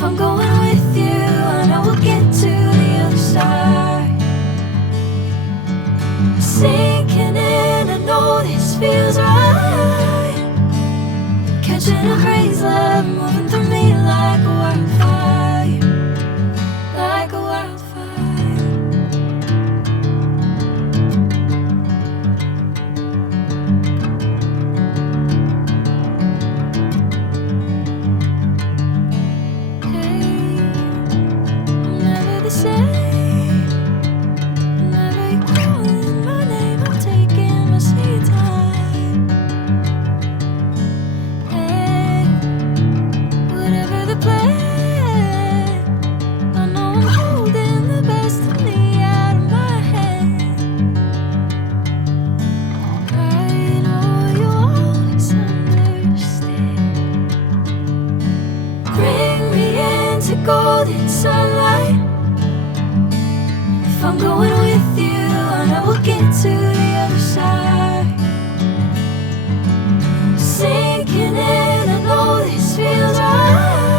If I'm going with you, I know we'll get to the other side. Sinking in, I know this feels right. Catching a crazy love, moving through me like a wildfire, like a wildfire. Hey, I'm never the same. Whenever you're calling my name, I'm taking my sweet time. Hey, whatever the plan, I know I'm holding the best of me out of my hand. I know you'll always understand. Bring me into golden sunlight. If I'm going with you, I know we'll get to the other side. Sinking in, I know this feels right.